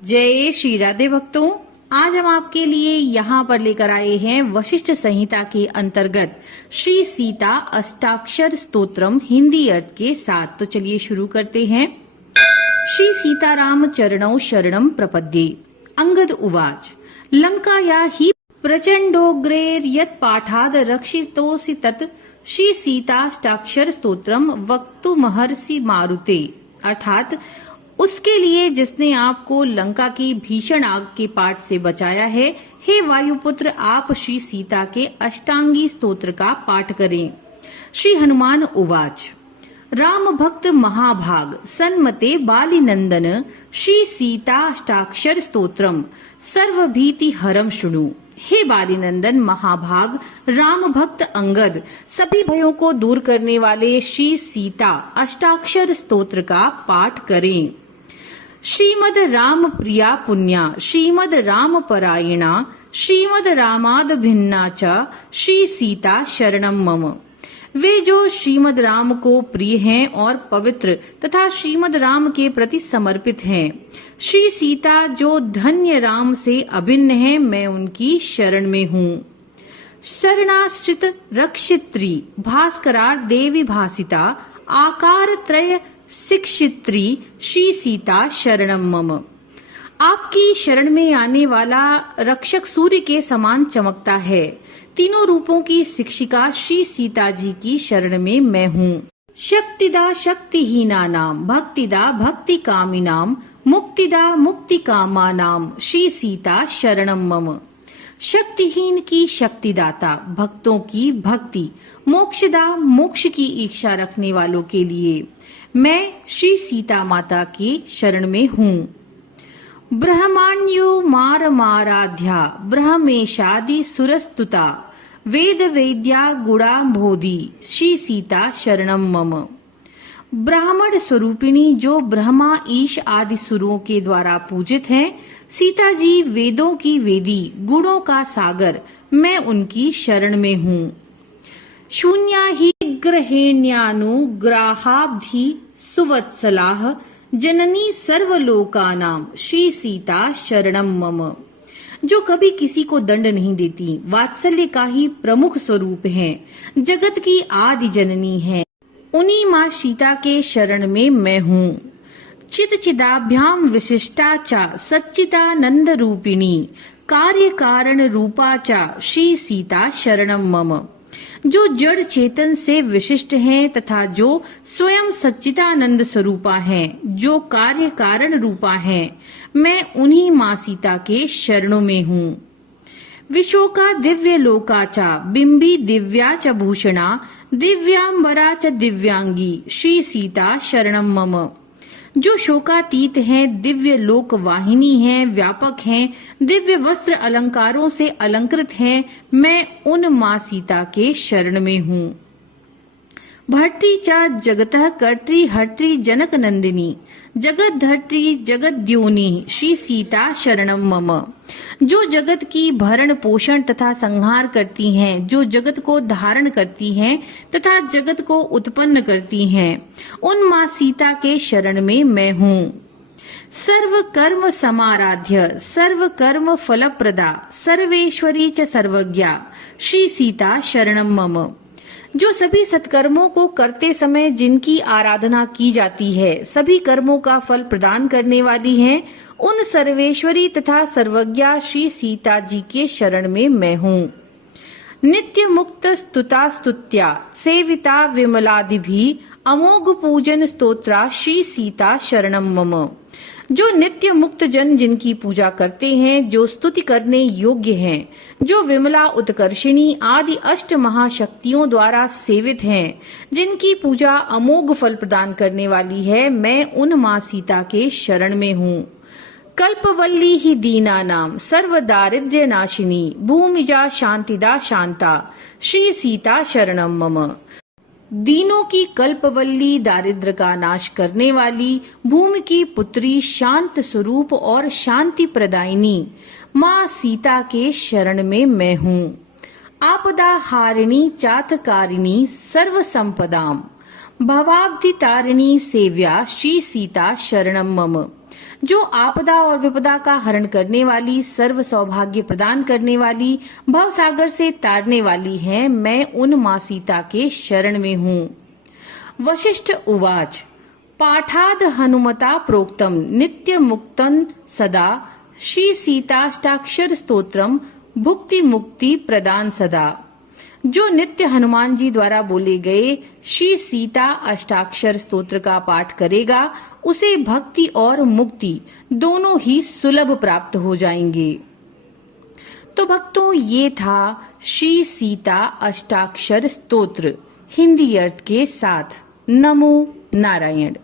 जय श्री राधे भक्तों, आज हम आपके लिए यहाँ पर लेकर आए हैं वशिष्ठ संहिता के अंतर्गत श्री सीता अष्टाक्षर स्तोत्रम हिंदी अर्थ के साथ। तो चलिए शुरू करते हैं। श्री सीताराम चरणौ शरणम प्रपद्ये। अंगद उवाच लंकाया हि प्रचंडोग्रेर यत् पाठाद रक्षितोऽसि तत् श्री सीताष्टाक्षर स्तोत्रम वक्तु महर्षि मारुते। अर्थात उसके लिए जिसने आपको लंका की भीषण आग के पाठ से बचाया है, हे वायुपुत्र, आप श्री सीता के अष्टांगी स्तोत्र का पाठ करें। श्री हनुमान उवाच राम भक्त महाभाग सन्मते बाली नंदन श्री सीताष्टाक्षर स्तोत्रम सर्वभीति हरम शृणु। हे बाली नंदन महाभाग राम भक्त अंगद, सभी भयों को दूर करने वाले श्री सीता अष्टाक्षर स्तोत्र का पाठ करें। श्रीमद राम प्रिया पुण्या श्रीमद राम परायणा श्रीमद रामाद भिन्ना च श्री सीता शरणम मम। वे जो श्रीमद राम को प्रिय हैं और पवित्र तथा श्रीमद राम के प्रति समर्पित हैं, श्री सीता जो धन्य राम से अभिन्न है, मैं उनकी शरण में हूँ। शरणाश्रित रक्षित्री भास्करार देवी भासिता आकार त्रय शिक्षित्री श्री सीता शरणम मम। आपकी शरण में आने वाला रक्षक सूर्य के समान चमकता है। तीनों रूपों की शिक्षिका श्री सीता जी की शरण में मैं हूँ। शक्तिदा शक्तिहीना नाम भक्तिदा भक्ति कामी नाम मुक्तिदा मुक्ति कामा नाम श्री सीता शरणम मम। शक्तिहीन की शक्तिदाता, भक्तों की भक्ति, मोक्षदा मोक्ष की इच्छा रखने वालों के लिए मैं श्री सीता माता की शरण में हूँ। ब्रह्माण्यो मार माराध्या ब्रह्मेशादि सुरस्तुता वेद वेद्या गुड़ा बोधि श्री सीता शरणम मम। ब्राह्मण स्वरूपिणी जो ब्रह्मा ईश आदि सुरों के द्वारा पूजित हैं, सीता जी वेदों की वेदी, गुणों का सागर, मैं उनकी शरण में हूँ। शून्या ही ग्रहेण्यानुग्राहाब्धि सुवत्सलाः जननी सर्वलोकानां श्री सीता शरणम मम। जो कभी किसी को दंड नहीं देती, वात्सल्य का ही प्रमुख स्वरूप है, जगत की आदि जननी है, उन्हीं माँ सीता के शरण में मैं हूँ। चिद चिदाभ्याम विशिष्टा चा सच्चिदानंद रूपिणी कार्य कारण रूपा चा श्री सीता शरणम मम। जो जड़ चेतन से विशिष्ट हैं तथा जो स्वयं सच्चिदानंद स्वरूपा हैं, जो कार्य कारण रूपा हैं, मैं उन्हीं माँ सीता के शरणों में हूँ। विशोका दिव्य लोका चा बिंबी दिव्या च भूषणा दिव्यांबरा च दिव्यांगी श्री सीता शरणम मम। जो शोकातीत हैं, दिव्य लोक वाहिनी हैं, व्यापक हैं, दिव्य वस्त्र अलंकारों से अलंकृत हैं, मैं उन माँ सीता के शरण में हूँ। भर्त्री चा जगतः कर्त्री हर्त्री जनक नंदिनी जगत धर्त्री जगत द्योनी श्री सीता शरणम मम। जो जगत की भरण पोषण तथा संहार करती हैं, जो जगत को धारण करती हैं तथा जगत को उत्पन्न करती हैं, उन माँ सीता के शरण में मैं हूँ। सर्व कर्म समाराध्य सर्व कर्म फलप्रदा सर्वेश्वरी च सर्वज्ञा श्री सीता शरणम मम। जो सभी सत्कर्मों को करते समय जिनकी आराधना की जाती है, सभी कर्मों का फल प्रदान करने वाली हैं, उन सर्वेश्वरी तथा सर्वज्ञा श्री सीता जी के शरण में मैं हूँ। नित्य मुक्त स्तुता स्तुत्या सेविता विमलादिभि अमोघ पूजन स्तोत्रा श्री सीता शरणम मम। जो नित्य मुक्त जन जिनकी पूजा करते हैं, जो स्तुति करने योग्य हैं, जो विमला उत्कर्षिणी आदि अष्ट महाशक्तियों द्वारा सेवित हैं, जिनकी पूजा अमोघ फल प्रदान करने वाली है, मैं उन माँ सीता के शरण में हूँ। कल्पवल्ली ही दीना नाम सर्व दारिद्र्य नाशिनी भूमिजा शांतिदा शांता श्री सीता शरणम मम। दीनों की कल्पवल्ली, दारिद्र का नाश करने वाली, भूमि की पुत्री, शांत स्वरूप और शांति प्रदायिनी माँ सीता के शरण में मैं हूँ। आपदा हारिणी चातकारिणी सर्व संपदाम भवाब्धि तारिणी सेव्या श्री सीता शरणम मम। जो आपदा और विपदा का हरण करने वाली, सर्व सौभाग्य प्रदान करने वाली, भवसागर से तारने वाली है, मैं उन मां सीता के शरण में हूँ। वशिष्ठ उवाच पाठाद हनुमता प्रोक्तम नित्य मुक्तन सदा श्री सीताष्टाक्षर स्तोत्रम भुक्ति मुक्ति प्रदान सदा। जो नित्य हनुमान जी द्वारा बोले गए श्री सीता अष्टाक्षर स्तोत्र का पाठ करेगा उसे भक्ति और मुक्ति दोनों ही सुलभ प्राप्त हो जाएंगे। तो भक्तों, ये था श्री सीता अष्टाक्षर स्तोत्र हिंदी अर्थ के साथ। नमो नारायण।